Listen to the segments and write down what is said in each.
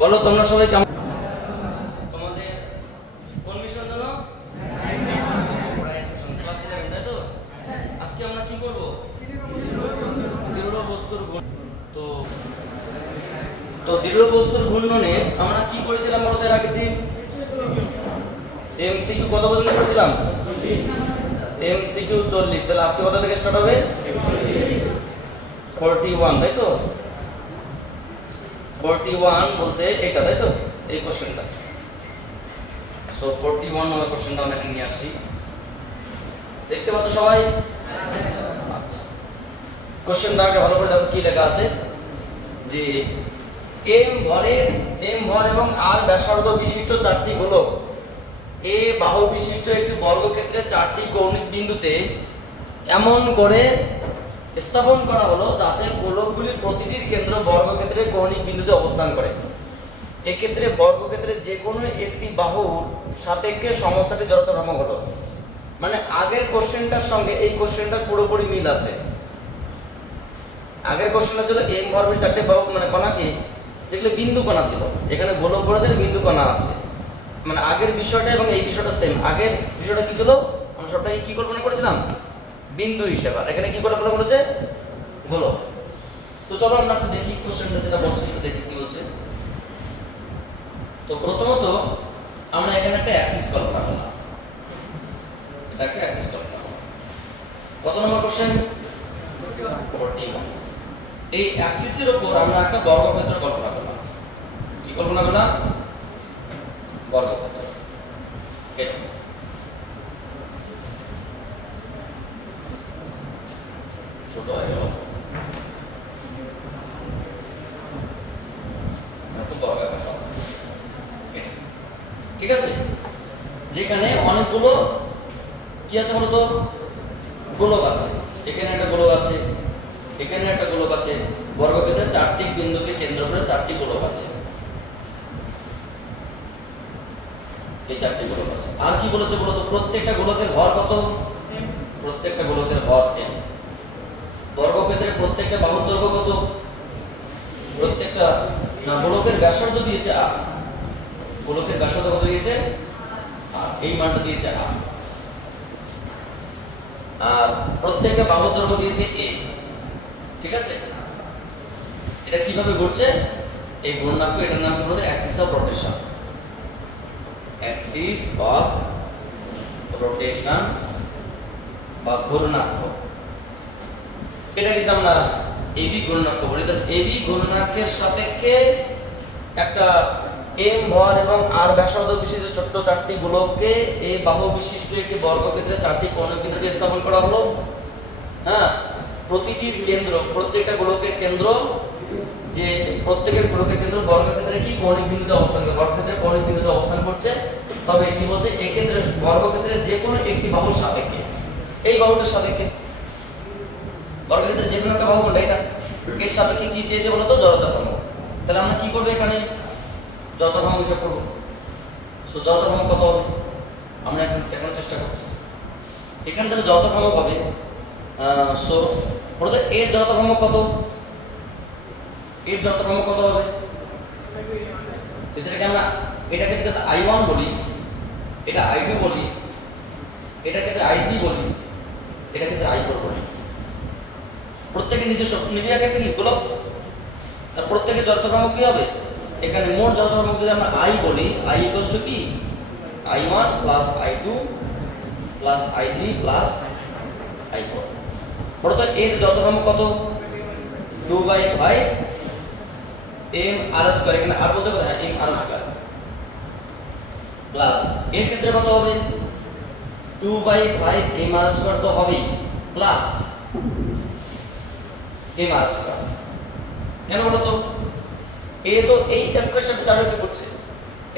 বলো তোমরা সবাই কেমন? তোমাদের কোন বিষয় জানো? ক্লাস 11, তাই তো? আজকে আমরা কি করব? দৃঢ় বস্তুর ঘূর্ণন। তো দৃঢ় বস্তুর ঘূর্ণনে আমরা কি করেছিলাম বলতে এর আগের দিন? এমসিকিউ কত পর্যন্ত করেছিলাম? এমসিকিউ 40। তাহলে আজকে কত থেকে স্টার্ট হবে? 41, তাই তো? 41 বলতে এটা, তাই তো? এই কোশ্চেনটা। সো 41 নম্বর কোশ্চেনটা আমরা নিয়ে আসি। দেখতে পাচ্ছ সবাই? আচ্ছা, কোশ্চেনটাকে ভালো করে দেখো কি লেখা আছে যে এম ভর এবং আর ব্যাসার্ধ বিশিষ্ট চারটি গোলক এ বাহু বিশিষ্ট একটি বর্গক্ষেত্রে চারটি কৌণিক বিন্দুতে এমন করে স্থাপন করা হলো যাতে গোলকগুলির প্রতিটির কেন্দ্র বর্গক্ষেত্রের কৌণিক বিন্দুতে অবস্থান করে। এক্ষেত্রে বর্গক্ষেত্রের যে কোনো একটি বাহুর সাপেক্ষে সমস্যাটি জড়তা ভ্রামক হলো। মানে আগের কোশ্চেনটার সঙ্গে এই কোশ্চেনটার পুরোপুরি মিল আছে। আগের কোশ্চেনটা ছিল এম ভরের চারটি বাহু মানে কণা কি যেগুলো বিন্দু কণা ছিল, এখানে গোলক বলেছে বিন্দু কণা আছে। মানে আগের বিষয়টা এবং এই বিষয়টা সেম। আগের বিষয়টা কি ছিল? আমরা সবটাই কি কল্পনা করেছিলাম? বিন্দু হিসেবে। আর এখানে কি কল্পনা করেছে? গোলক। তো চলো আমরা একটু দেখি কোশ্চেনটা যেটা বলছে, একটু দেখি কি বলছে। তো প্রথমত আমরা এখানে একটা অ্যাক্সিস কল্পনা করলাম। এটা একটা অ্যাক্সিস কল্পনা করলাম। কত নম্বর কোশ্চেন? 41। এই অ্যাক্সিসের উপর আমরা একটা বর্গক্ষেত্র কল্পনা করলাম। কি কল্পনা করলাম? বর্গক্ষেত্র। ছোট হয়ে গেল, ঠিক আছে? যেখানে অনেকগুলো কি আছে বলতো? গোলক আছে। এখানে একটা গোলক আছে, এখানে একটা গোলক আছে। বর্গক্ষেত্রের চারটি বিন্দুকে কেন্দ্র করে চারটি গোলক আছে। এই চারটি গোলক আছে। আর কি বলেছে বলতো? প্রত্যেকটা গোলকের ভর কত? প্রত্যেকটা গোলকের ভর m। বর্গক্ষেত্রের প্রত্যেকটা বাহুর দৈর্ঘ্য কত? প্রত্যেকটা না, গোলকের ব্যাসার্ধ দিয়েছে r। গোলকের ব্যাসার্ধ কত দিয়েছে? আর এই মানটা দিয়েছে r। আর প্রত্যেকটা বাহুর দৈর্ঘ্য দিয়েছে a। ঠিক আছে? এটা কিভাবে ঘুরছে? এই ঘূর্ণাঙ্ক, এটার নাম কি বলতে? Axis of rotation. Axis of rotation বা ঘূর্ণাঙ্ক। এটা যদি আমরা এবি ঘূর্ণাঙ্ক বলি, তাহলে এবি ঘূর্ণাঙ্কের সাপেক্ষে একটা এম ভর এবং আর ব্যাসার্ধ বিশিষ্ট ছোট্ট চারটি গোলককে এই বাহু বিশিষ্ট একটি বর্গক্ষেত্রে চারটি কৌণিক বিন্দুতে স্থাপন করা হলো। হ্যাঁ, প্রতিটির কেন্দ্র, প্রত্যেকটা গোলকের কেন্দ্র, যে প্রত্যেকের গোলকের কেন্দ্র বর্গক্ষেত্রে কি কৌণিক বিন্দুতে অবস্থান করে, বর্গক্ষেত্রে কৌণিক বিন্দুতে অবস্থান করছে। তবে কি বলছে? এই ক্ষেত্রে বর্গক্ষেত্রে যে কোনো একটি বাহুর সাপেক্ষে, এই বাহুটার সাপেক্ষে, বর্গক্ষেত্রে যে কোনো একটা বাহু কোনটা? এটা। এর সাপেক্ষে কি চেয়েছে বলতো? জড়তা ভ্রামক। তাহলে আমরা কি করব? এখানে জড়তা ভ্রামক হিসাব করব। সো জড়তা ভ্রামক কত হবে আমরা এখন দেখানোর চেষ্টা করছি। এখানে তাহলে জড়তা ভ্রামক হবে সো বলতো এর জড়তা ভ্রামক কত? এর জড়তা ভ্রামক কত হবে? এটাকে আমরা এটাকে যদি I1 বলি, এটা I2 বলি, এটাকে I3 বলি, এটাকে I4 বলি। প্রত্যেকের নিজস্ব নিজের একটা কি গোলক, তার প্রত্যেকের জড়তা ভ্রামক কি হবে? এখানে মোট জড়তা ভ্রামক যদি আমরা I বলি, I ইকুয়ালস টু কি? I1 plus I2 plus I3 plus I4। বলতো এর জড়তা ভ্রামক কত? 2/5 m r স্কয়ার। এখানে আর বলতে কত? m r স্কয়ার প্লাস এর ক্ষেত্রে কত হবে? 2/5 m r স্কয়ার তো হবেই, প্লাস m r স্কয়ার। কেন বলো তো? এ তো এই একের সাথে চারকে ঘুরছে,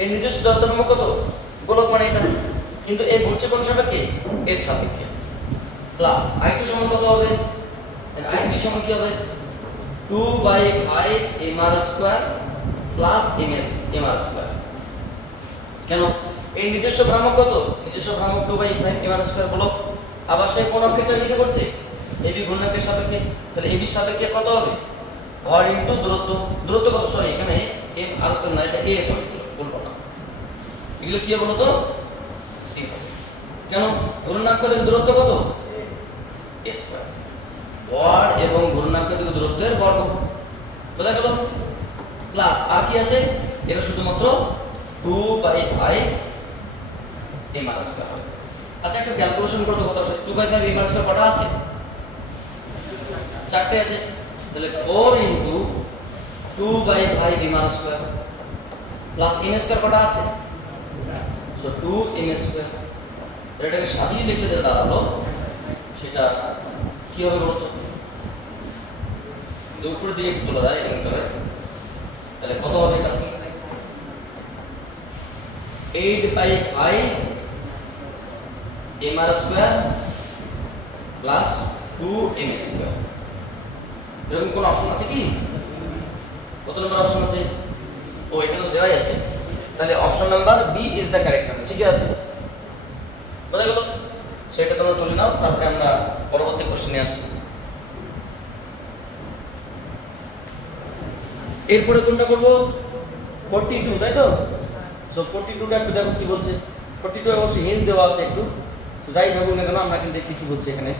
এর নিজস্ব জড়তা ভ্রামক কত? গোলক মানে এটা, কিন্তু এ ঘুরছে কোন সাপেক্ষে? এর সাপেক্ষে। প্লাস I2 সমান কত হবে? I3 সমান কি হবে? 2/5 m r square plus m r square. কেন? এই নিজস্ব ভ্রামক কত? নিজস্ব ভ্রামক 2/5 m r স্কয়ার গোলক। আবার সে কোন অক্ষের সাথে লিখে করছে? এবি ঘূর্ণাঙ্কের সাপেক্ষে। তাহলে এবি সাপেক্ষে কত হবে? ভর ইনটু দূরত্ব। দূরত্ব কত? সরি, এখানে m r স্কয়ার না, এটা a সরি বলবো না, এগুলো কি হবে বলো তো a হবে। কেন? ঘূর্ণাঙ্ক থেকে দূরত্ব কত? a স্কয়ার, ভর এবং ঘূর্ণাঙ্ক থেকে দূরত্বের বর্গ, বোঝা গেল? প্লাস আর কি আছে? এটা শুধুমাত্র 2/5 m r স্কয়ার হবে। আচ্ছা একটু ক্যালকুলেশন করতে কত আসে? 2/5 m r স্কয়ার কটা আছে? চারটে আছে, তাহলে 4 * 2/5 m r square plus m square কটা আছে? So 2m square. এটাকে সাজিয়ে লিখলে যেটা দাঁড়ালো সেটা কি হবে বলতো? উপরের দিকে একটু তোলা যায় এরকম করে, তাহলে কত হবে এটা? 8/5 m r square plus 2m square. এরকম কোন অপশন আছে কি? কত নম্বর অপশন আছে? ও এখানে তো দেওয়াই আছে, তাহলে option number B is the correct answer. ঠিক আছে, বোঝা গেল? সেটা তোমরা তুলে নাও, তারপরে আমরা পরবর্তী কোশ্চেনে আসছি। এরপরে কোনটা করব? 42, তাই তো? সো 42টা একটু দেখো কি বলছে। 42 অবশ্যই হিন্ট দেওয়া আছে একটু, তো যাই থাকুক না কেন আমরা কিন্তু দেখছি কি বলছে এখানে।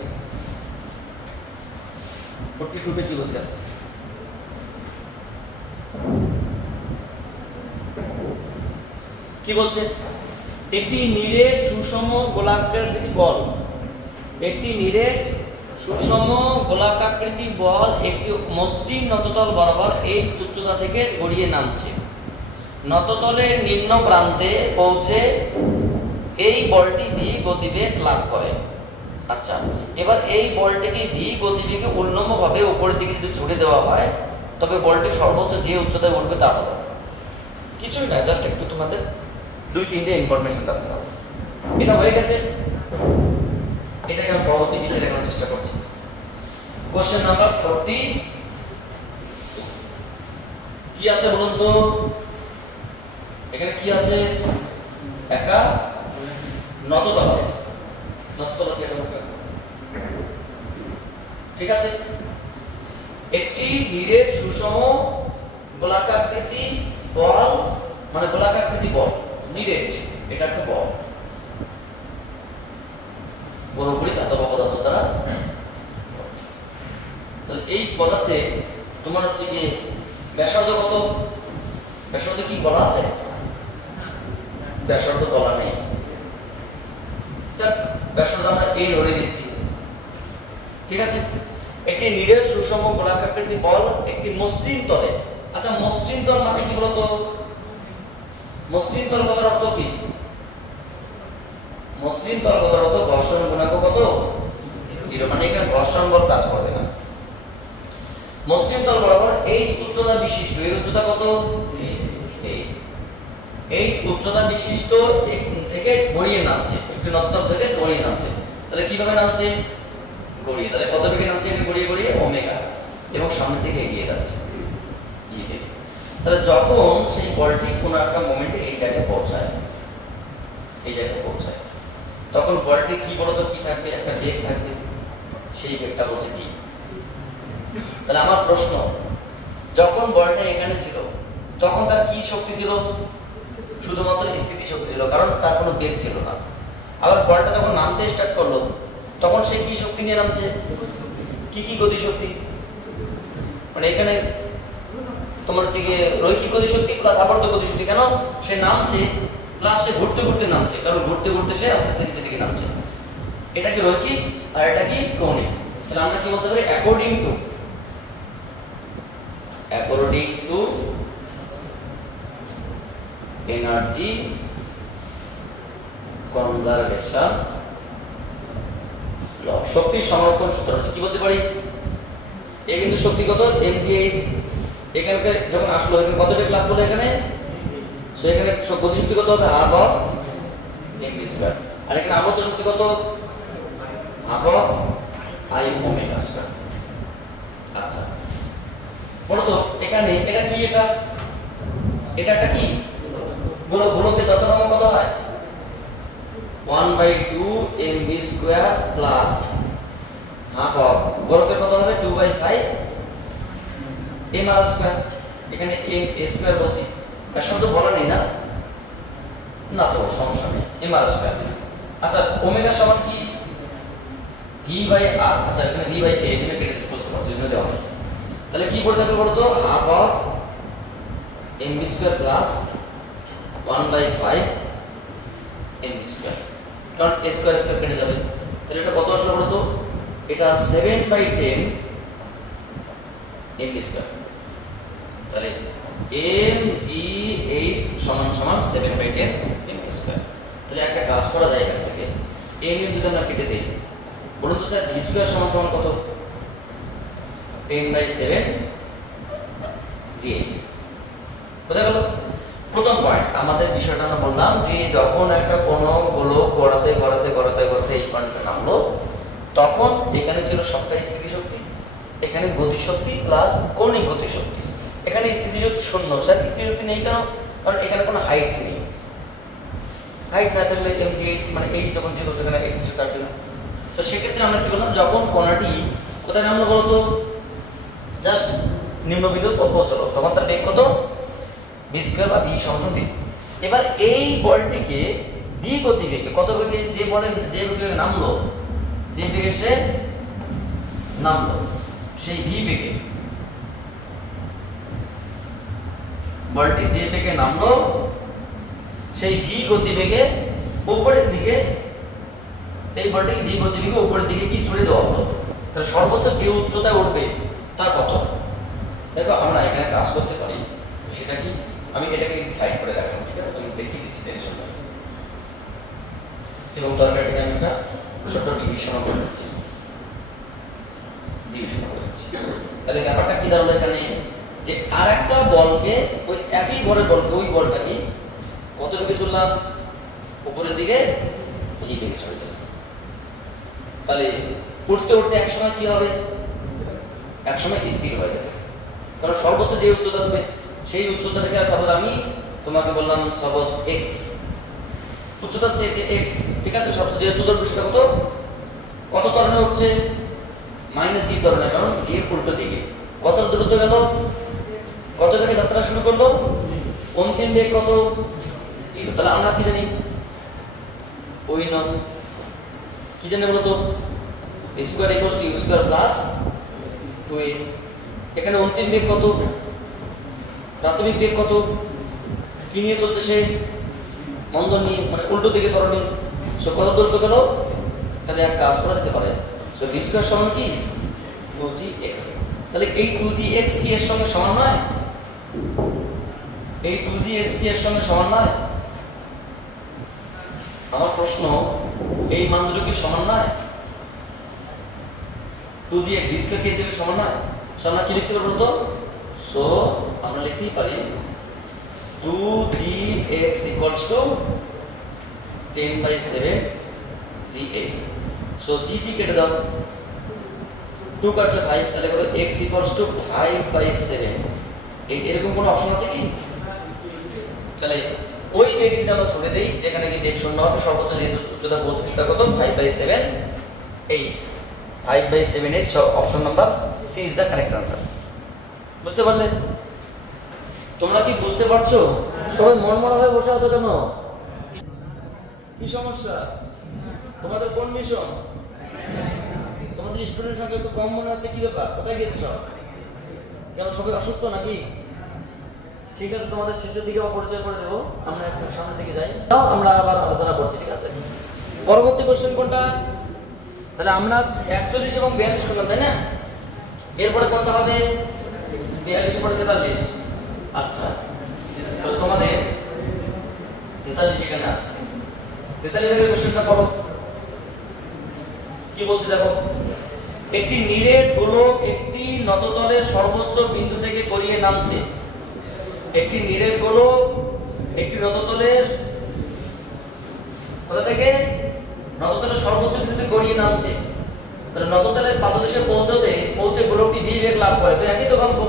42 তে কি বলছে? কি বলছে? একটি নিরেট সুষম গোলাকৃতি বল, একটি নিরেট সুষম গোলাকৃতি বল একটি মসৃণ নততল বরাবর h উচ্চতা থেকে গড়িয়ে নামছে। নততলের নিম্ন প্রান্তে পৌঁছে এই বলটি v গতিবেগ লাভ করে। আচ্ছা, এবার এই বলটিকে v গতিবেগে উল্লম্বভাবে উপরের দিকে যদি ছুড়ে দেওয়া হয় তবে বলটি সর্বোচ্চ যে উচ্চতায় উঠবে তা হবে। কিছুই না, জাস্ট একটু তোমাদের 2-3টে ইনফরমেশন রাখতে হবে। এটা হয়ে গেছে, এটাকে আমি পরবর্তী বিষয়ে দেখানোর চেষ্টা করছি। কোশ্চেন নাম্বার 40 কি আছে বলুন তো? এখানে কি আছে? একটা নততল আছে, নততল আছে এটা। ঠিক আছে, একটি নিরেট সুষম গোলাকৃতি বল, মানে গোলাকৃতি বল নিরেট, এটা একটা বল পুরোপুরি ধাতব পদার্থ দ্বারা। তাহলে এই পদার্থে তোমার হচ্ছে কি ব্যাসার্ধ কত? ব্যাসার্ধ কি বলা আছে? ব্যাসার্ধ বলা নেই, ব্যাসার্ধ আমরা এই ধরে দিচ্ছি। ঠিক আছে, একটি নিরেট সুষম গোলাকৃতি বল একটি মসৃণ তলে। আচ্ছা, মসৃণ তল মানে কি বলতো? মসৃণ তল কথার অর্থ কি? মসৃণ তল কথার অর্থ ঘর্ষণ গুণাঙ্ক কত? 0, মানে এখানে ঘর্ষণ বল কাজ করবে না। মসৃণ তল বরাবর h উচ্চতা বিশিষ্ট, এর উচ্চতা কত? h উচ্চতা বিশিষ্ট থেকে গড়িয়ে নামছে, একটি নততল থেকে গড়িয়ে নামছে। তাহলে কিভাবে নামছে? গড়িয়ে। তাহলে কত বেগে নামছে? এটা গড়িয়ে গড়িয়ে ওমেগা, এবং সামনের দিকে এগিয়ে যাচ্ছে জি বেগে। তাহলে যখন সেই বলটি কোনো একটা মোমেন্টে এই জায়গায় পৌঁছায়, এই জায়গায় পৌঁছায়, তখন বলটি কি বলতো কি থাকবে? একটা বেগ থাকবে, সেই বেগটা বলছে কি। তাহলে আমার প্রশ্ন, যখন বলটা এখানে ছিল তখন তার কি শক্তি ছিল? শুধুমাত্র স্থিতি শক্তি ছিল, কারণ তার কোনো বেগ ছিল না। আবার বলটা যখন নামতে স্টার্ট করলো তখন সে কি শক্তি নিয়ে নামছে? কি কি গতি শক্তি? মানে এখানে তোমার হচ্ছে গিয়ে রৈখিক গতি শক্তি প্লাস আবর্ত গতি শক্তি। কেন? সে নামছে প্লাস সে ঘুরতে ঘুরতে নামছে, কারণ ঘুরতে ঘুরতে সে আস্তে আস্তে নিচের দিকে নামছে। এটা কি রৈখিক আর এটা কি কৌণিক। তাহলে আমরা কি বলতে পারি? অ্যাকর্ডিং টু এনার্জি কনজারভেশন ল, শক্তি সংরক্ষণ সূত্র কি বলতে পারি? এ কিন্তু শক্তি কত? mgh। এখানে যখন আসলো এখানে কত বেগ লাভ করলো এখানে? সো এখানে গতি শক্তি কত হবে? Half of mv square. আর এখানে আবর্ত শক্তি কত? Half of i omega square. আচ্ছা, বলো তো এখানে এটা কি? এটা একটা কি? গোলকের যত নম্বর কত হয়? 1/2 mv square plus half of গোলকের কত হবে? 2/5 m r স্কয়ার। এখানে m a স্কয়ার বলছি, ব্যাসার্ধ বলা নেই না, না তো সমস্যা নেই, এম আর স্কয়ার। আচ্ছা ওমেগা সমান কি ভি বাই আর, আচ্ছা এখানে ভি বাই এ এই জন্য কেটে বুঝতে পারছি, এই জন্য দেওয়া হয়। তাহলে কি পড়ে থাকবে বলতো, half of M B square plus 1/5 M B square, কারণ এ স্কয়ার স্কয়ার কেটে যাবে। তাহলে এটা কত আসলে বলতো, এটা 7/10 এম বি স্কয়ার। তাহলে এম জি এইচ সমান সমান 7/10 এম বি স্কয়ার। তাহলে একটা কাজ করা যায় এখান থেকে, এম এম যদি আমরা কেটে দিই, বলুন তো স্যার ভি স্কয়ার সমান সমান কত, 10/7 জিএস। বোঝা গেল? প্রথম পয়েন্ট আমাদের বিষয়টা আমরা বললাম যে যখন একটা কোনো গোলক গড়াতে গড়াতে গড়াতে গড়াতে এই পয়েন্টে নামলো, তখন এখানে ছিল সবটাই স্থিতিশক্তি, এখানে গতিশক্তি প্লাস কৌণিক গতিশক্তি। এখানে স্থিতিশক্তি শূন্য, স্যার স্থিতিশক্তি নেই কেন, কারণ এখানে কোনো হাইট নেই। হাইট না থাকলে এম জি এইচ মানে এই যখন ছিল সেখানে এইচ ছিল তার জন্য। তো সেক্ষেত্রে আমরা কি বললাম, যখন কণাটি কোথায় নামলো বলতো, জাস্ট নিম্নবিন্দুর পৌঁছল, তখন তার বেগ কত, ভি স্কয়ার বা ভি সমান ভি। এবার এই বলটিকে ভি গতিবেগে কত বেগে, যে বলের যে বেগে নামলো, যে বেগে সে নামলো, সেই ভি বেগে বলটি যে বেগে নামলো সেই ভি গতিবেগে উপরের দিকে, এই বলটিকে ভি গতিবেগে উপরের দিকে কি ছুড়ে দেওয়া হলো। তাহলে সর্বোচ্চ যে উচ্চতায় উঠবে তা কত। দেখো আমরা এখানে কাজ করতে পারি, সেটা কি, আমি এটাকে সাইড করে রাখলাম, ঠিক আছে, তুমি দেখিয়ে দিচ্ছি টেনশন নাই। এবং তরকারিটাকে আমি একটা ছোট ডিভিশন করে দিচ্ছি, তাহলে ব্যাপারটা কি দাঁড়ালো এখানে, যে আর একটা বলকে, ওই একই ঘরের বলকে, ওই বলটাকে কত দিকে চললাম, উপরের দিকে ভি বেগে চলে গেল। তাহলে উঠতে উঠতে একসময় কি হবে, একসময় স্থির হয়ে যাবে, কারণ সর্বোচ্চ যে উচ্চতা হবে সেই উচ্চতা থেকে, সাপোজ আমি তোমাকে বললাম সাপোজ এক্স, উচ্চতা চেয়েছে এক্স, ঠিক আছে, সর্বোচ্চ যে উচ্চতার বিষয়টা কত, কত ত্বরণে উঠছে, মাইনাস জি ত্বরণে, কারণ জি উল্টো দিকে। কত দ্রুত গেল, কত বেগে যাত্রা শুরু করলো, অন্তিম বেগ কত, জিরো। তাহলে আমরা কি জানি, ওই নয় কি জানি বলতো, square equals to U square plus 2x। এখানে অন্তিম বেগ কত, প্রাথমিক বেগ কত, কি নিয়ে চলছে সে, মন্দন নিয়ে, মানে উল্টো দিকে ত্বরণে। সো কত দ্রুত গেল, তাহলে এক কাজ করা যেতে পারে, সো ভি স্কয়ার সমান কি 2gx। তাহলে এই 2gx কি এর সঙ্গে সমান নয়, এই 2gx কি এর সঙ্গে সমান নয়, আমার প্রশ্ন, এই মান দুটো কি সমান নয়, 2gx ভি স্কয়ার কি এর সমান নয়। সো আমরা কি লিখতে পারবো তো, সো আমরা লিখতেই পারি 2gx equals to 10/7 gx। So g কেটে দাও, 2 কাটলে 5, তাহলে কত, x equals to 5/7। এই এরকম কোনো অপশন আছে কি, তাহলে ওই বেগ যদি আমরা ছড়ে দেই, যেখানে কি বেগ শূন্য হবে, সর্বোচ্চ যে উচ্চতা পৌঁছবে সেটা কত, 5/7 h। 5/7 h, option number C is the correct answer. বুঝতে পারলে? তোমরা কি বুঝতে পারছো? সবাই মনমরা হয়ে বসে আছো কেন? কি সমস্যা তোমাদের, কোন মিশন, তোমাদের স্টুডেন্ট সংখ্যা একটু কম মনে হচ্ছে, কি ব্যাপার, কোথায় গেছে সব, কেন সবাই অসুস্থ নাকি? ঠিক আছে, তোমাদের শেষের দিকে আবার পরিচয় করে দেবো, আমরা একটু সামনের দিকে যাই, আমরা আবার আলোচনা করছি, ঠিক আছে। পরবর্তী কোশ্চেন কোনটা, তাহলে আমরা 41 এবং 42 করলাম, তাই না? এরপরে কোনটা হবে, 42 পরে 43। আচ্ছা, তো তোমাদের 43 এখানে আছে, 43 এর কোশ্চেনটা পড়ো, কি বলছে দেখো, একটি নিরেট গোলক একটি নততলের সর্বোচ্চ বিন্দু থেকে গড়িয়ে নামছে। একটি নিরেট গোলক একটি নততলের কোথা থেকে, নততলের সর্বোচ্চ বিন্দুতে গড়িয়ে নামছে। তাহলে নততলের পাদদেশে পৌঁছে গোলকটি ভি বেগ লাভ করে, তো একই তো গল্প,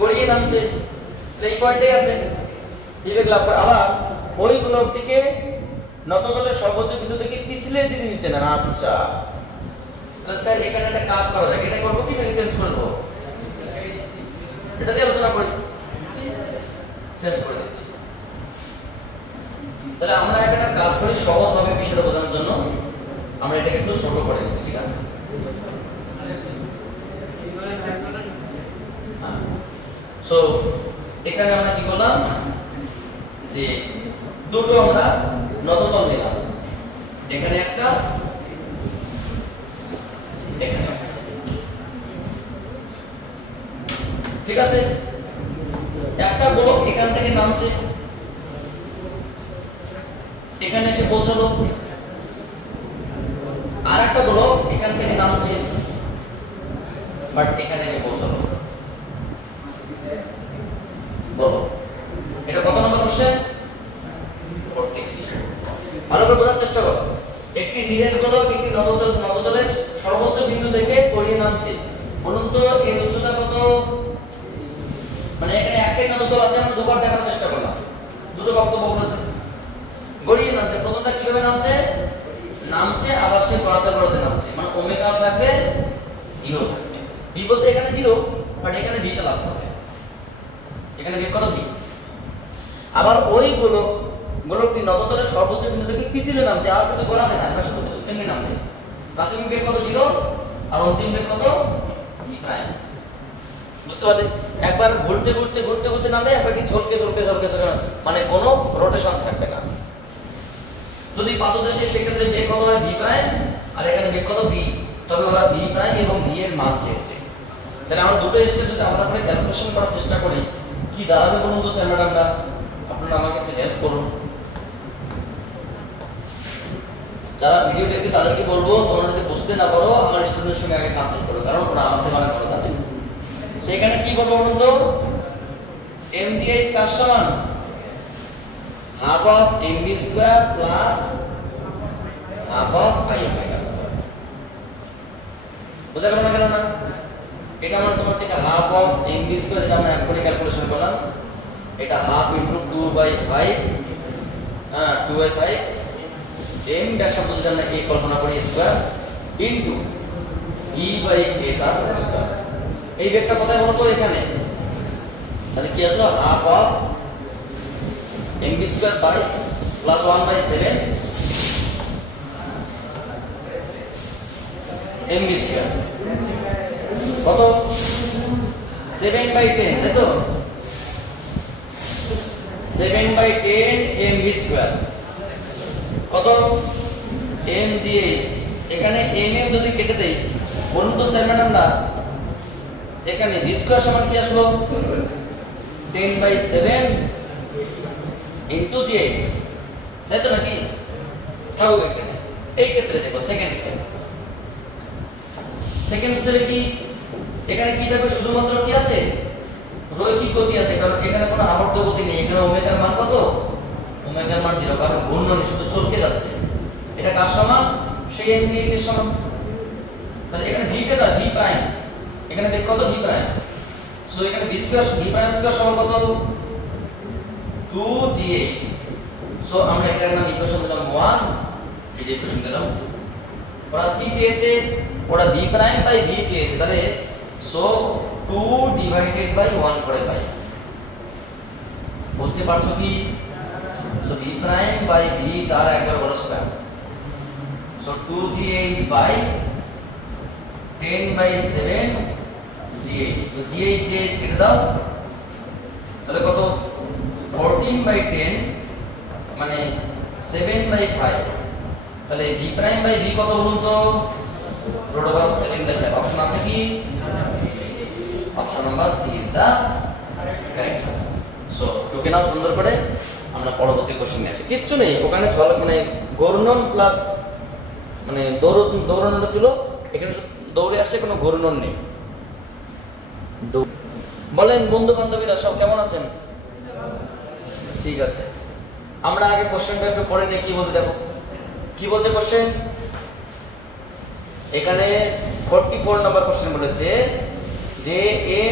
গড়িয়ে নামছে, এই পয়েন্টেই আছে, ভি বেগ লাভ করে। আবার ওই গোলকটিকে নততলের সর্বোচ্চ বিন্দু থেকে পিছলে দিতে নিচে না। আচ্ছা, তাহলে স্যার এখানে একটা কাজ করা যায়, এটা করবো কি চেঞ্জ করে দেবো, এটা দিয়ে আলোচনা করি। চেঞ্জ করে দিচ্ছি। তাহলে আমরা একটা কাজ করি সহজভাবে বিষয়টা বোঝানোর জন্য, আমরা এটাকে একটু ছোট করে দিচ্ছি, ঠিক আছে? সো এখানে আমরা কি করলাম যে দুটো আমরা নততল নিলাম, এখানে একটা, এখানে একটা, ঠিক আছে? একটা গোলক এখান থেকে নামছে, এখানে এসে পৌঁছলো, আর একটা গোলক এখান থেকে নামছে বাট এখানে এসে পৌঁছলো। বলো এটা কত নম্বর কোশ্চেন? 43। ভালো করে বোঝার চেষ্টা করো। একটি নিরেট গোলক একটি নততলের সর্বোচ্চ বিন্দু থেকে গড়িয়ে নামছে। বলুন তো এর উচ্চতা কত? মানে এখানে একটাই নততল আছে, আমরা দুবার দেখানোর চেষ্টা করলাম, দুটো বক্তব্য বলেছে। গড়িয়ে নামছে, প্রথমটা কিভাবে নামছে? নামছে আবার সে গড়াতে গড়াতে নামছে, মানে ওমেগা থাকবে, ভিও থাকবে। ভি বলতে এখানে 0 বাট এখানে ভিটা লাভ করবে, এখানে বেগ কত ভি। আবার ওই গোলকটি নততলের সর্বোচ্চ বিন্দু থেকে পিছলে নামছে, আর কিন্তু গড়াবে না, এবার শুধু এমনি নামবে। প্রাথমিক বেগ কত? 0, আর অন্তিম বেগ কত? V prime. বুঝতে পারলে? একবার ঘুরতে ঘুরতে ঘুরতে ঘুরতে নামবে, একবার কি ঝলকে ঝলকে ঝলকে ঝলকে, মানে কোনো রোটেশন থাকবে না। যদি পাদদেশে সেক্ষেত্রে বেগ কত হয়? ভি প্রাইম, আর এখানে বেগ কত? ভি। তবে ওরা ভি প্রাইম এবং ভি এর মান চেয়েছে। তাহলে আমরা দুটো স্টেপ যদি আলাদা করে ক্যালকুলেশন করার চেষ্টা করি, কি দাঁড়াবে বলুন তো স্যার ম্যাডামরা? আপনারা আমাকে একটু হেল্প করুন। যারা ভিডিও দেখে তাদেরকে বলবো তোমরা যদি বুঝতে না পারো আমার স্টুডেন্টের সঙ্গে আগে কনসাল্ট করো, কারণ ওরা আমাদের মানে ভালো জানে। সেখানে কি বলবো বলুন তো? mgh কার সমান? Half of mv square plus half of i omega square. বুঝা গেল না? গেল না? এটা মানে তোমার হচ্ছে হাফ অফ mv স্কয়ার, যেটা আমরা এখনই ক্যালকুলেশন করলাম, এটা হাফ ইনটু 2/5, 2/5 m ব্যাসার্ধ যদি আমরা a কল্পনা করি স্কয়ার ইনটু v/a তার স্কয়ার। এই বেগটা কোথায় হলো তো? এখানে। তাহলে কি আসলো? Half of mv square by plus 1/7 mv square কত? 7/10, তাই তো? 7/10 mv স্কয়ার কত? mgh। এখানে mm যদি কেটে দেই, বলুন তো স্যার ম্যাডামরা, এখানে v স্কয়ার সমান কি আসলো? 10/7 ইনটু gh, তাই তো নাকি? তাও এখানে এই ক্ষেত্রে দেখো সেকেন্ড স্টেপ। সেকেন্ড স্টেপে কি এখানে কি থাকবে? শুধুমাত্র কি আছে? রৈখিক গতি আছে, কারণ এখানে কোনো আবর্ত গতি নেই। এখানে ওমেগার মান কত? ওমেগার মান 0, কারণ ঘূর্ণন শুধু চলকে যাচ্ছে। এটা কার সমান? সেই mgh এর সমান। তাহলে এখানে v টা ভি প্রাইম, এখানে বেগ কত? V prime. সো এখানে v square V prime square সমান কত? 2gh। সো আমরা এটার নাম ইকুয়েশন দিলাম 1, এই যে ইকুয়েশন দিলাম। ওরা কি চেয়েছে? ওরা v প্রাইম বাই v চেয়েছে, তাহলে সো 2 ডিভাইডেড বাই 1 করে পাই। বুঝতে পারছো কি? So v prime by v তার একবার বড় square. So 2gh by 10/7 gh। তো gh কেটে দাও, তাহলে কত? 14/10 মানে 7/5। তাহলে v প্রাইম বাই v কত বলুন তো? √7/5। অপশন আছে কি? Option number C is the correct answer. So টোকে নাও সুন্দর করে, আমরা পরবর্তী কোশ্চেনে আসি। কিচ্ছু নেই ওখানে, ছল মানে ঘূর্ণন প্লাস মানে দৌড়ানোটা ছিল, এখানে দৌড়ে আসছে, কোনো ঘূর্ণন নেই। বলেন বন্ধু বান্ধবীরা সব কেমন আছেন? ঠিক আছে, আমরা আগে কোশ্চেনটা একটু পড়ে নিয়ে কি বলতে দেখো। কি বলছে কোশ্চেন? এখানে 44 নম্বর কোশ্চেন বলেছে যে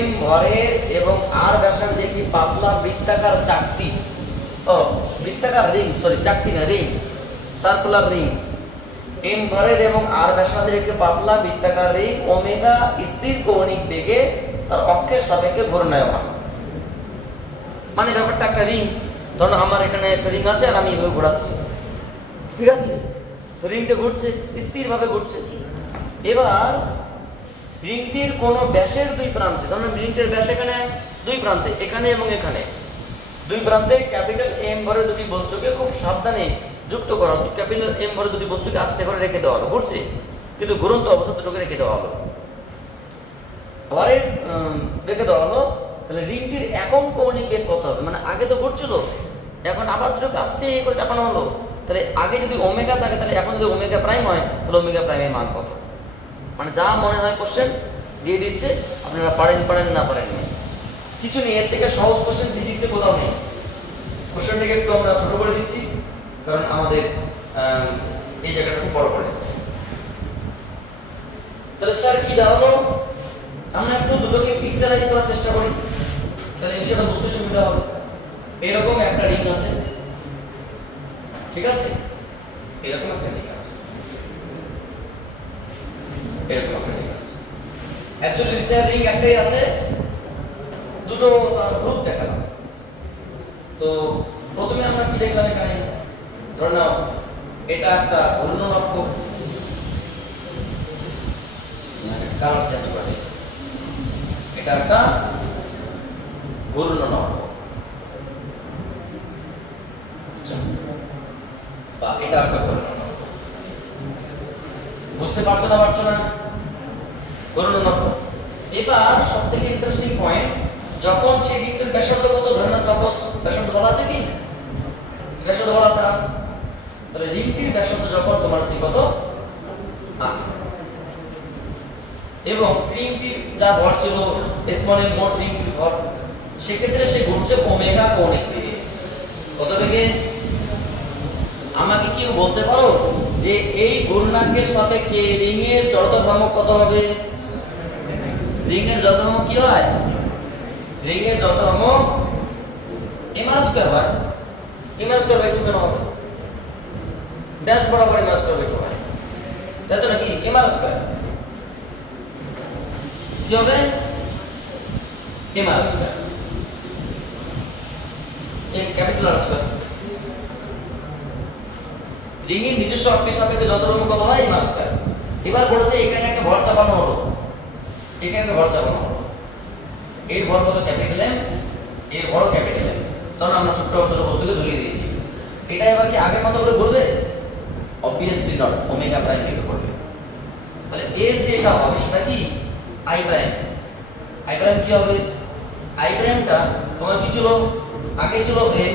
m ভরের এবং r ব্যাসার্ধে একটি পাতলা বৃত্তাকার চাকতি, বৃত্তাকার রিং, সরি চাকতি না, রিং, সার্কুলার রিং, m ভরের এবং r ব্যাসার্ধের একটি পাতলা বৃত্তাকার রিং ওমেগা স্থির কৌণিক বেগে তার অক্ষের সাপেক্ষে ঘূর্ণায়মান। মানে ব্যাপারটা একটা রিং, ধরুন আমার এখানে একটা রিং আছে আর আমি এভাবে ঘোরাচ্ছি, ঠিক আছে? তো রিংটা ঘুরছে, স্থিরভাবে ঘুরছে। এবার রিংটির কোনো ব্যাসের দুই প্রান্তে, ধরুন রিংটির ব্যাস এখানে দুই প্রান্তে, এখানে এবং এখানে দুই প্রান্তে ক্যাপিটাল এম ভরের দুটি বস্তুকে খুব সাবধানে যুক্ত করা হলো। ক্যাপিটাল এম ভরের দুটি বস্তুকে আস্তে করে রেখে দেওয়া হলো, ঘুরছে কিন্তু ঘুরন্ত অবস্থা দুটোকে রেখে দেওয়া হলো, ভরের রেখে দেওয়া হলো। তাহলে রিংটির একক কৌণিক বেগ কত হবে? মানে আগে তো ঘুরছিল, এখন আবার দুটোকে আস্তে করে চাপানো হলো। তাহলে আগে যদি ওমেগা থাকে, তাহলে এখন যদি ওমেগা প্রাইম হয়, তাহলে ওমেগা প্রাইমের মান কত? মানে যা মনে হয় কোশ্চেন দিয়ে দিচ্ছে, আপনারা পারেন না পারেন না, কিছু নেই। এর থেকে সহজ কোশ্চেন ফিজিক্সে কোথাও নেই। কোশ্চেনটাকে একটু আমরা ছোট করে দিচ্ছি, কারণ আমাদের এই জায়গাটা খুব বড় করে দিচ্ছে। তাহলে স্যার কি দাঁড়ালো? আমরা একটু দুটোকে পিক্সেলাইজ করার চেষ্টা করি, তাহলে এই বিষয়টা বুঝতে সুবিধা হবে। এরকম একটা রিং আছে, ঠিক আছে? এরকম একটা রিং আছে, এরকম একটা রিং আছে। অ্যাকচুয়ালি রিং একটাই আছে, দুটো গ্রুপ দেখালাম। তো প্রথমে আমরা কি দেখলাম? এখানে ধরে নাও এটা একটা ঘূর্ণন অক্ষ, কালার চেঞ্জ করে, এটা একটা ঘূর্ণন অক্ষ, বা এটা একটা ঘূর্ণন অক্ষ। বুঝতে পারছো না? ঘূর্ণন অক্ষ। এবার সবথেকে ইন্টারেস্টিং পয়েন্ট, যখন সেই রিংটির ব্যাসার্ধ কত, ধরে না সাপোজ ব্যাসার্ধ বলা আছে কি? ব্যাসার্ধ বলা আছে, তাহলে রিংটির ব্যাসার্ধ যখন তোমার হচ্ছে কত, এবং রিংটির যা ভর ছিল s1 এর মোট রিংটির ভর, সেক্ষেত্রে সে ঘুরছে ওমেগা কৌণিক বেগে। কত বেগে? আমাকে কি বলতে পারো যে এই ঘূর্ণাঙ্কের সাপেক্ষে রিং এর জড়তা ভ্রামক কত হবে? রিং এর জড়তা ভ্রামক কি হয়? রিং এর জড়তা ভ্রামক m² হয়। m²/2 কেন হবে? ব্যাস বরাবর m²/2 হয়, তাই তো নাকি? m² কি হবে? m² m capital R²। Ring এর নিজস্ব অক্ষের সাপেক্ষে যত ভ্রামক কত হয়? m²। এবার বলেছে এখানে একটা ভর চাপানো হলো, এখানে একটা ভর চাপানো হলো, এর ভর কত? ক্যাপিটাল M, এর ভর ক্যাপিটাল M। তখন আমরা ছোট্ট দুটো বস্তুকে ঝুলিয়ে দিয়েছি। এটা এবার কি আগের মতো করে ঘুরবে? অবভিয়াসলি নট, ওমেগা প্রাইম বেগে ঘুরবে। তাহলে এর যে এটা হবে সেটা কি? I prime. I প্রাইম কি হবে? I প্রাইমটা তোমার কি ছিল? আগে ছিল a,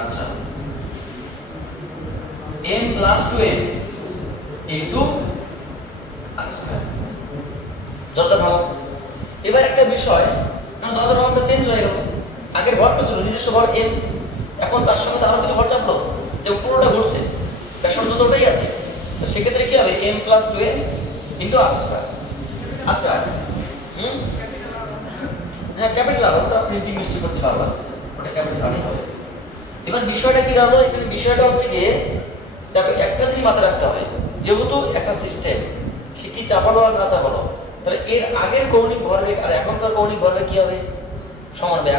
আচ্ছা, m + 2m ইনটু r²। জড়তা ভ্রামক। এবার একটা বিষয়, কারণ জড়তা ভ্রামকটা চেঞ্জ হয়ে গেল, আগের ভরটা ছিল নিজস্ব ভর m, এখন তার সঙ্গে আরো কিছু ভর চাপলো এবং পুরোটা ঘুরছে, ব্যাসার্ধ দুটোই আছে। তো সেক্ষেত্রে কি হবে? m + 2m into r²। আচ্ছা, হ্যাঁ ক্যাপিটাল আর, ওটা প্রিন্টিং মিস্টেক করছে বারবার, ওটা ক্যাপিটাল আরই হবে। এবার বিষয়টা কি দাঁড়ালো? এখানে বিষয়টা হচ্ছে কি, দেখো একটা জিনিস মাথায় রাখতে হবে, যেহেতু একটা সিস্টেম সে কি চাপালো আর না চাপালো, তাহলে এর আগের কৌণিক ভরবেগ আর এখনকার কৌণিক ভরবেগ কি হবে? সমান হবে,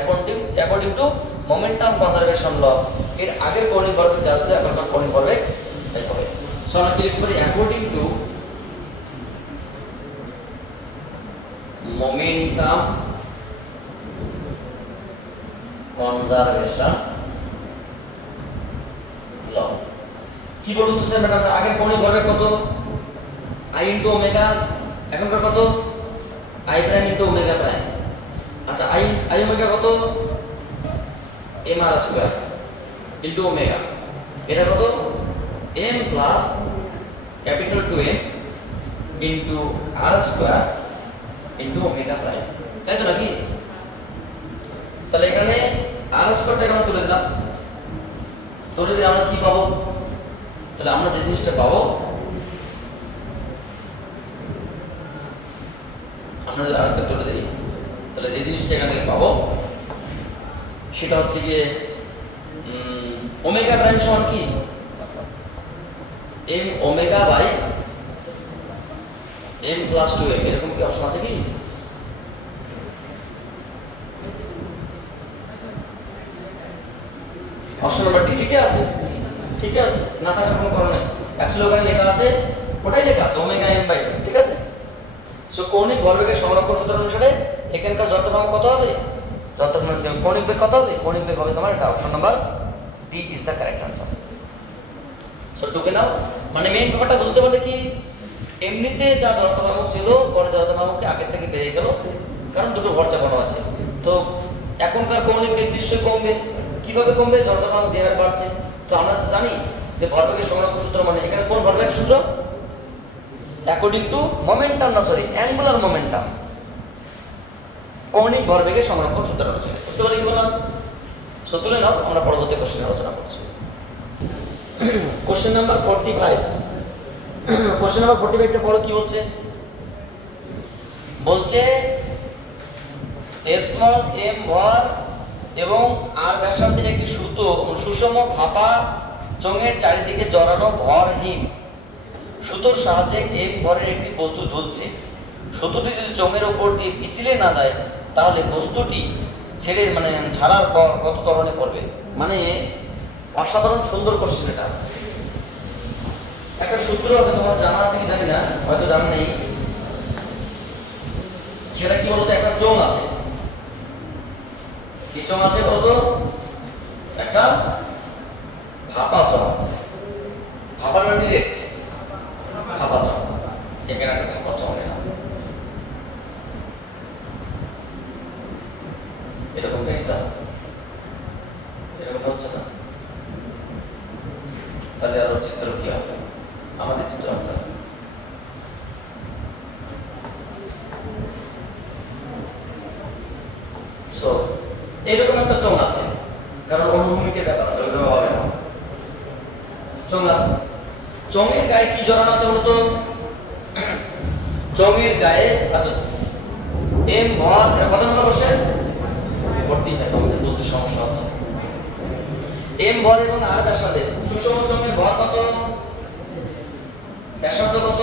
অ্যাকর্ডিং টু মোমেন্টাম কনজারভেশন ল। এর আগের কৌণিক ভরবেগ যা ছিল এখনকার কৌণিক ভরবেগ তাই হবে। সো আমরা ক্লিক করি অ্যাকর্ডিং টু মোমেন্টাম কনজারভেশন ল। কি বলুন তো স্যার, ম্যাডাম আগের কৌণিক ভরবেগ কত? I ইনটু ওমেগা, এখনকার কত? I prime into omega prime. আচ্ছা, I ওমেগা কত? mr² into omega. এটা কত? m plus capital 2m into r² into omega prime, তাই তো নাকি? তাহলে এখানে r² আমরা তুলে দিলাম, তুলে দিলে আমরা কি পাবো? তাহলে আমরা যে জিনিসটা পাবো, আমরা যদি r² তুলে দিই, তাহলে যে জিনিসটা এখান থেকে পাবো সেটা হচ্ছে গিয়ে ওমেগা প্রাইম সমান কি? m omega by m + 2m। এরকম কি অপশন আছে কি? অপশন নাম্বার ডি ঠিকই আছে, ঠিক আছে, না থাকার কোনো কারণ নেই। অ্যাকচুয়ালি ওখানে লেখা আছে, ওটাই লেখা আছে ওমেগা এম বাই, ঠিক আছে। সো কৌণিক ভরবেগের সংরক্ষণ সূত্র অনুসারে এখানকার যতনাম কত হবে, কৌণিক বেগ কত হবে, কৌণিক বেগ হবে তোমার এটা option number D is the correct answer. So টুকে নাও, মানে মেইন ব্যাপারটা বুঝতে পারলে কি, এমনিতে যা জড়তাবাহক ছিল পরে জড়তাবাহককে আগের থেকে বেড়ে গেল, কারণ দুটো ভর চাপানো আছে। তো এখনকার কৌণিক বেগ নিশ্চয়ই কমবে, কিভাবে কমবে, জড়তাবাহক যে হারে বাড়ছে। তো আমরা তো জানি যে ভরবেগের সংরক্ষণ সূত্র মানে এখানে কোন ভরবেগ সূত্র, অ্যাকর্ডিং টু মোমেন্টাম, না সরি অ্যাঙ্গুলার মোমেন্টাম, কৌণিক ভরবেগের সংরক্ষণ সূত্র অনুসারে। বুঝতে পারি কি বললাম? সো তুলে নাও, আমরা পরবর্তী কোশ্চেন আলোচনা করছি। Question number 45। কোশ্চেন নাম্বার 45টা পড়ো কি বলছে। বলছে স্মল এম ভর এবং আর ব্যাসার্ধের একটি সুষম ফাঁপা চোঙের চারিদিকে জড়ানো ভরহীন সুতোর সাহায্যে এম ভরের একটি বস্তু ঝুলছে। সুতোটি যদি চোঙের উপর দিয়ে পিছলে না যায় তাহলে বস্তুটি ছেড়ে ছাড়ার পর কত ত্বরণে পড়বে। মানে অসাধারণ সুন্দর কোশ্চেন এটা। একটা সূত্র আছে, তোমার জানা আছে কি জানি না, হয়তো জানা নেই। সেটা কি বলতো, একটা চোঙ আছে, কি চোঙ আছে বলতো, একটা ভাপা চোঙ আছে। ভাপা না ডিরেক্ট ভাপা চোঙ, এখানে একটা ভাপা চোঙ নিলাম, এরকম একটা, এরকম হচ্ছে না, তাহলে আরো চিত্র কি হবে, আমাদের চিত্র আনতে হবে। সো এরকম একটা চোঙ আছে, কারণ অনুভূমিকের ব্যাপার আছে, ওইভাবে হবে না। চোঙ আছে, চোঙের গায়ে কি জড়ানো আছে বলতো, চোঙের গায়ে আচ্ছা এম ভর কত নম্বর বসে 45, আমাদের বুঝতে সমস্যা হচ্ছে। এম ভর এবং আর ব্যাসার্ধের সুষম চোঙের ভর কত, ব্যাসার্ধ কত,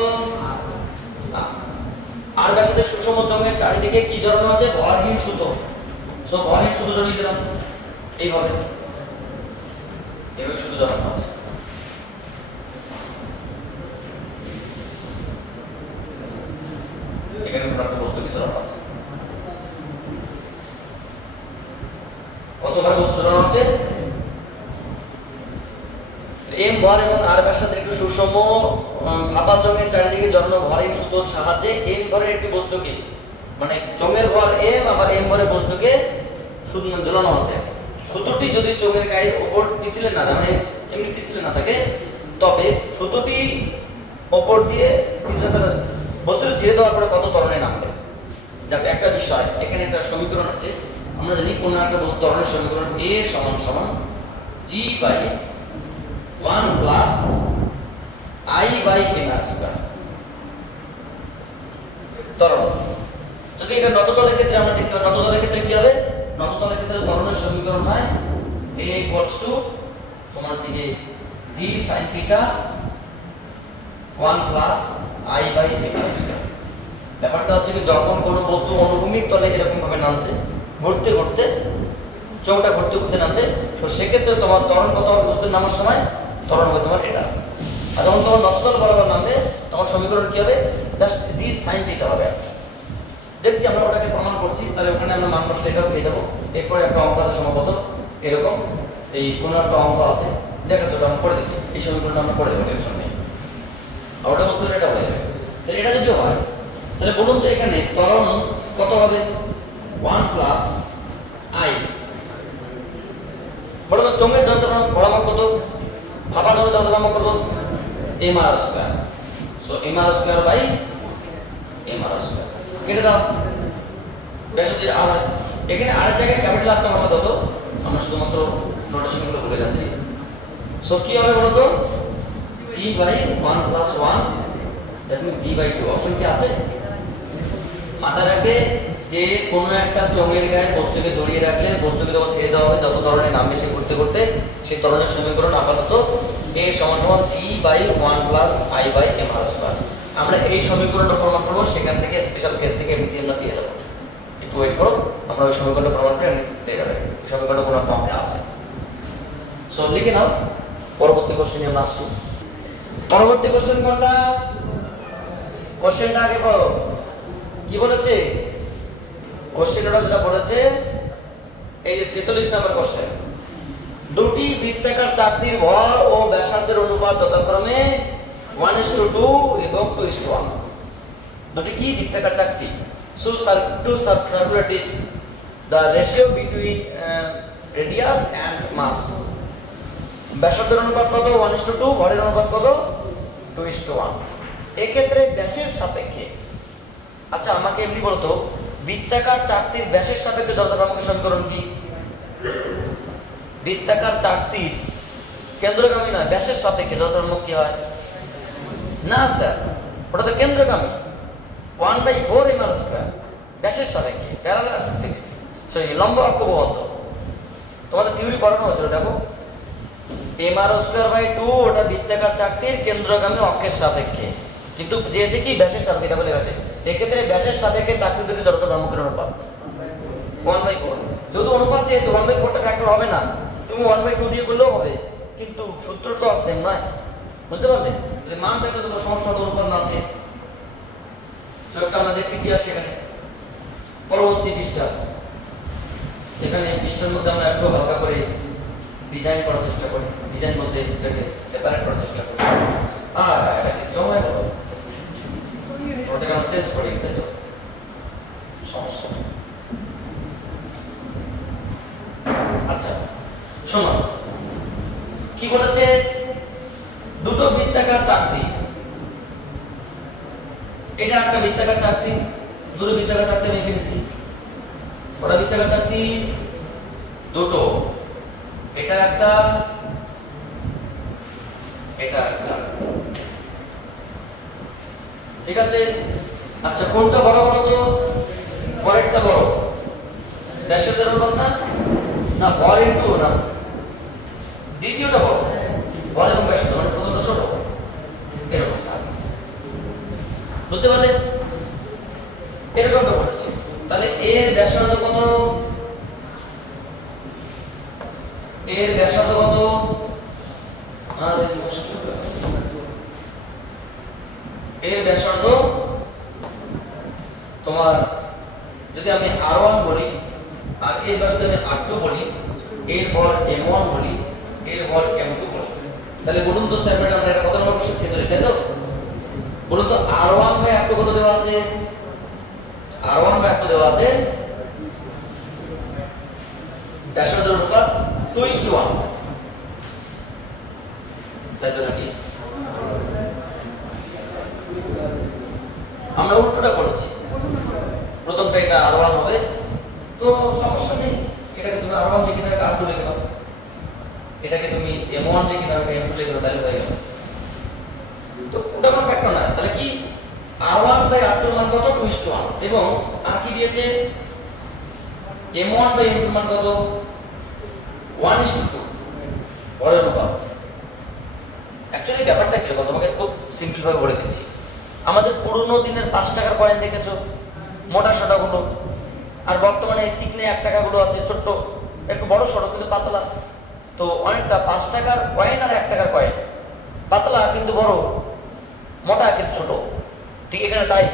আর ব্যাসার্ধের সুষম চোঙের চারিদিকে কি জড়ানো আছে, ভরহীন সুতো। সো ভরহীন সুতো জড়িয়ে দিলাম এইভাবে, সুতো জড়ানো আছে। এখানে কোনো একটা বস্তু কি জড়ানো আছে, কতবার বস্তু জড়ানো আছে, এম ভর এবং আর ব্যাসার্ধের একটু সুষম ভাপা চোঙের চারিদিকে জড়ানো ভরহীন সুতোর সাহায্যে এম ভরের একটি বস্তুকে, মানে চোঙের ভর এম আবার এম ভরের বস্তুকে ঝোলানো হচ্ছে। সুতোটি যদি চোঙের গায়ে উপর পিছলে না যায়, মানে এমনি পিছলে না থাকে, তবে সুতোটি উপর দিয়ে বস্তুটি ছেড়ে দেওয়ার পরে কত ত্বরণে নামবে। যাক, একটা বিষয়, এখানে একটা সমীকরণ আছে, আমরা জানি কোন একটা বস্তু ত্বরণের সমীকরণ a সমান সমান g by 1 plus i by mr square. ত্বরণ যদি এটা নততলের ক্ষেত্রে আমরা দেখতে পাই, নততলের ক্ষেত্রে কি হবে, নততলের ক্ষেত্রে ত্বরণের সমীকরণ হয় a ইকুয়ালস টু তোমার যে g sin theta 1 plus i by mr square. ব্যাপারটা হচ্ছে কি, যখন কোনো বস্তু অনুভূমিক তলে এরকম ভাবে নামছে, ঘুরতে ঘুরতে চৌটা ঘুরতে ঘুরতে নামছে, তো সেক্ষেত্রে তোমার ত্বরণ কত হবে, বস্তুর নামার সময় ত্বরণ হবে তোমার এটা। আর যখন তোমার নততল বরাবর নামবে তোমার সমীকরণ কি হবে, জাস্ট জি সাইন দিতে হবে। দেখছি আমরা ওটাকে প্রমাণ করছি, তাহলে ওখানে আমরা মান বসলে এটাও পেয়ে যাবো। এরপরে একটা অঙ্ক আছে সমাপতন, এরকম এই কোনো একটা অঙ্ক আছে, দেখাচ্ছ ওটা আমরা করে দিচ্ছি, এই সমীকরণটা আমরা করে দেবো, টেনশন নেই। আর ওটা বস্তুটা এটা হয়ে যাবে। তাহলে এটা যদি হয় তাহলে বলুন তো এখানে ত্বরণ কত হবে, 1 প্লাস i। বলো তো চোঙের যন্ত্রণা বরাবর কত, ভাপা চোঙের যন্ত্রণা কত, mr square. So mr square by mr square কেটে দাও, ব্যাসার্ধ আর হয়, এখানে আর জায়গায় ক্যাপিটাল আর বসাতে হতো, আমরা শুধুমাত্র নোটেশনগুলো ভুলে যাচ্ছি। সো কি হবে বলো তো, g by 1 plus 1 that means g by 2। Option কি আছে, মাথা রাখবে যে কোনো একটা চোঙের গায়ে বস্তুকে জড়িয়ে রাখলে বস্তুকে যখন ছেড়ে দেওয়া হবে যত ধরনের নামবে সে ঘুরতে ঘুরতে, সেই ধরনের সমীকরণ আপাতত a সমান সমান g by 1 plus i by mr square. আমরা এই সমীকরণটা প্রমাণ করব, সেখান থেকে স্পেশাল কেস থেকে এমনিতে আমরা পেয়ে যাবো। একটু ওয়েট করো, আমরা ওই সমীকরণটা প্রমাণ করে এমনি পেয়ে যাবে। সমীকরণটা কোনো একটা অঙ্কে আছে। সো সো লিখে নাও, পরবর্তী কোশ্চেনে আমরা আসছি। পরবর্তী কোশ্চেন কোনটা? কোশ্চেনটা আগে করো, কি বলেছে কোশ্চেনটা? যেটা বলেছে এই যে 46 নম্বর কোশ্চেন, দুটি বৃত্তাকার চাকতির ভর ও ব্যাসার্ধের অনুপাত যথাক্রমে 1:2 এবং 2:1। দুটি কি বৃত্তাকার চাকতি, two circular disc, the ratio between radius and mass, ব্যাসার্ধের অনুপাত কত? 1:2, ভরের অনুপাত কত? 2:1। এক্ষেত্রে ব্যাসের সাপেক্ষে, আচ্ছা আমাকে এমনি বলতো, বৃত্তাকার চাকতির ব্যাসের সাপেক্ষে যথাক্রমিক সমীকরণ কি? বৃত্তাকার চাকতির কেন্দ্রগামী নয়, ব্যাসের সাপেক্ষে যথাক্রমিক কি হয়? না স্যার, ওটা তো কেন্দ্রগামী, 1/4 mr², ব্যাসের সাপেক্ষে, প্যারালাল অ্যাক্সিস থেকে, সরি লম্ব অক্ষ প্রবদ্ধ। তোমাদের থিওরি পড়ানো হয়েছিল, দেখো mr²/2 ওটা বৃত্তাকার চাকতির কেন্দ্রগামী অক্ষের সাপেক্ষে, কিন্তু যে কি ব্যাসের সাপেক্ষে, এটা বলে গেছে। এক্ষেত্রে ব্যাসের সাপেক্ষে চাকতি দুটি জড়তা ভ্রামকের অনুপাত 1/4। যেহেতু অনুপাত চেয়েছে, 1/4টা ফ্যাক্টর হবে না, তুমি 1/2 দিয়ে করলেও হবে, কিন্তু সূত্রটা সেম নয়, বুঝতে পারলে? যদি মান চাইতে তোমার সমস্যা অনুপাত না আছে, তো একটা আমরা দেখছি কি আসছে এখানে পরবর্তী পৃষ্ঠা। এখানে পৃষ্ঠার মধ্যে আমরা একটু হালকা করে ডিজাইন করার চেষ্টা করি, ডিজাইন বলতে এটাকে সেপারেট করার চেষ্টা করি, আর এটাকে জমায় বলো, ওটাকে আমরা চেঞ্জ করি, তাই তো সমস্যা। আচ্ছা শোনো কি বলেছে, দুটো বৃত্তাকার চাকতি, এটা একটা বৃত্তাকার চাকতি, দুটো বৃত্তাকার চাকতি আমি এঁকে নিচ্ছি, ওটা বৃত্তাকার চাকতি দুটো, এটা একটা, এটা একটা, ঠিক আছে। আচ্ছা কোনটা বড় বলো তো? পরেরটা বড়, ব্যাসার্ধের অনুপাত না, না ভর ইনটু, না দ্বিতীয়টা বড়, ভর এবং ব্যাসার্ধ, মানে প্রথমটা ছোট, এরকম বুঝতে পারলে? এরকমটা বলেছে। তাহলে এর ব্যাসার্ধ কত? এর ব্যাসার্ধ কত? আরে মুশকিল, এর ব্যাসার্ধ তোমার, যদি আমি r1 বলি আর এর ব্যাসার্ধ আমি r2 বলি, এর ভর m1 বলি, এর ভর m2 বলি, তাহলে বলুন তো স্যার ম্যাডাম এটা কত নম্বর কোশ্চেন ছিল, তাই তো? বলুন তো r1/r2 কত দেওয়া আছে? r1/r2 দেওয়া আছে ব্যাসার্ধের অনুপাত 2:1, তাই তো নাকি? আমরা উল্টোটা করেছি, প্রথমটা এটা r1 হবে, তো সমস্যা নেই, এটাকে তুমি r1 লিখে নাও, এটা r2 লিখে নাও, এটাকে তুমি m1 লিখে নাও, এটা m2 লিখে নাও, তাহলে হয়ে গেল। তো ওটা কোনো ফ্যাক্টর না, তাহলে কি r1/r2 এর মান কত? 2:1, এবং আর কি দিয়েছে? m1/m2 এর মান কত? 1:2, ভরের অনুপাত। অ্যাকচুয়ালি ব্যাপারটা কি দেখো, তোমাকে খুব সিম্পল ভাবে বলে দিচ্ছি। আমাদের পুরনো দিনের 5 টাকার কয়েন দেখেছো, মোটা সোটাগুলো, আর বর্তমানে চিকনে 1 টাকাগুলো আছে, ছোট্ট একটু বড় সড়ো কিন্তু পাতলা। তো অনেকটা 5 টাকার কয়েন আর 1 টাকার কয়েন পাতলা কিন্তু বড়, মোটা কিন্তু ছোট, ঠিক এখানে তাই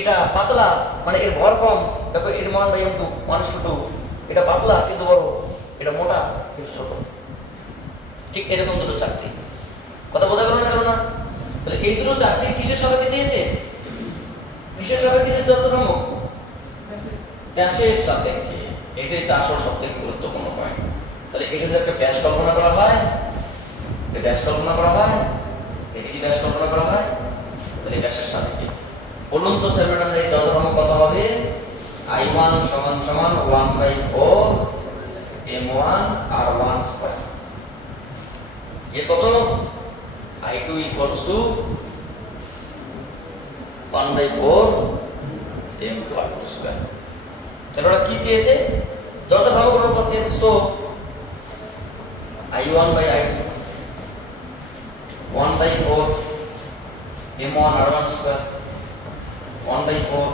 এটা পাতলা মানে এর ভর কম, দেখো এর মান বাই m2 1:2, এটা পাতলা কিন্তু বড়, এটা মোটা কিন্তু ছোট, ঠিক এরকম দুটো চাকতি। কথা বোঝা গেল না? গেল না? তাহলে এই দুটো চাকতি কিসের সাপেক্ষে চেয়েছে? কিসের সাপেক্ষে চেয়েছে? যতটুকু ব্যাসের সাপেক্ষে, এটাই 400 সবথেকে গুরুত্বপূর্ণ পয়েন্ট। তাহলে এটা যদি একটা ব্যাস কল্পনা করা হয়, ব্যাস কল্পনা করা হয়, এদিকে ব্যাস কল্পনা করা হয়, তাহলে ব্যাসের সাপেক্ষে বলুন তো স্যার ম্যাডাম এই যতটুকু কত হবে? I1 = 1/4 m1 r1², এর কত? I2 = 1/4 m2 r2²। তাহলে ওরা কি চেয়েছে? যত ভাগ অনুপাত চেয়েছে, so I1/I2 1/4 m1 r1², 1/4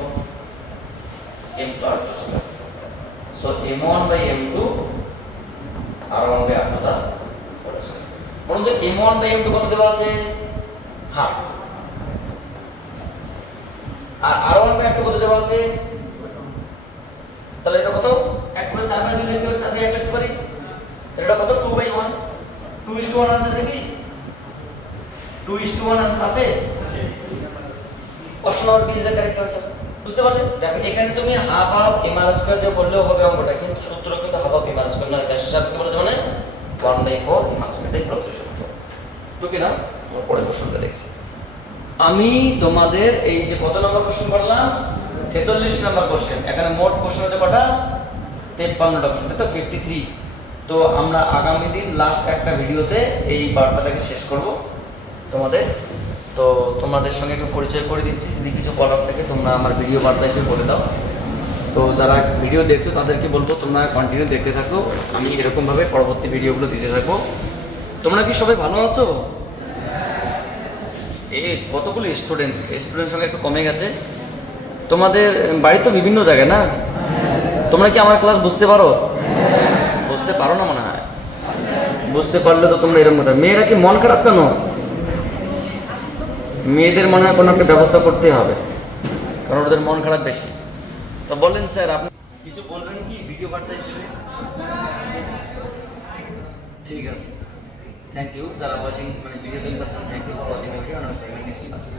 m2 r2²। So m1/m2 r1/r2 the বলুন তো m1 বাই m2 কত দেওয়া আছে? Half. R r1 by r2 কত দেওয়া আছে? তাহলে এটা কত? 1 করে 4 বাই 2 লিখতে পারি, 4 দিয়ে 1 লিখতে পারি। তাহলে এটা কত? 2 বাই 1। 2:1 आंसर দেখি। 2:1 आंसर আছে? Option number B is the correct answer. বুঝতে পারলে? দেখো এখানে তুমি হাফ হাফ mr স্কয়ার দিয়ে করলেও হবে অঙ্কটা, কিন্তু সূত্র কিন্তু হাফ হাফ mr স্কয়ার না, ব্যাস হিসাব কি বলেছে মানে 1/4 mr স্কয়ার এটাই প্রত্যক্ষ সূত্র। ওকে না? আমরা পরের প্রশ্নটা দেখছি। আমি তোমাদের এই যে কত নম্বর কোশ্চেন করলাম? 46 নম্বর কোশ্চেন। এখানে মোট কোশ্চেন আছে কটা? 53টা কোশ্চেন, তো 53। তো আমরা আগামী দিন লাস্ট একটা ভিডিওতে এই বার্তাটাকে শেষ করব তোমাদের। তো তোমাদের সঙ্গে একটু পরিচয় করে দিচ্ছি, যদি কিছু বলার থাকে তোমরা আমার ভিডিও বার্তা এসে বলে দাও। তো যারা ভিডিও দেখছো তাদেরকে বলবো তোমরা কন্টিনিউ দেখতে থাকো, আমি এরকমভাবে পরবর্তী ভিডিওগুলো দিতে থাকবো। তোমরা কি সবাই ভালো আছো? এই কতগুলো স্টুডেন্ট সংখ্যা একটু কমে গেছে। তোমাদের বাড়ি তো বিভিন্ন জায়গায় না? তোমরা কি আমার ক্লাস বুঝতে পারো? বুঝতে পারো না মনে হয়। বুঝতে পারলে তো তোমরা এরকম কথা। মেয়েরা কি মন খারাপ কেন? মেয়েদের মনে হয় কোনো একটা ব্যবস্থা করতে হবে, কারণ ওদের মন খারাপ বেশি। তো বলেন স্যার, আপনি কিছু বলবেন কি ভিডিও বার্তা হিসেবে? ঠিক আছে, থ্যাংক ইউ যারা ওয়াচিং, মানে ভিডিও দেখতে, thank you for watching video.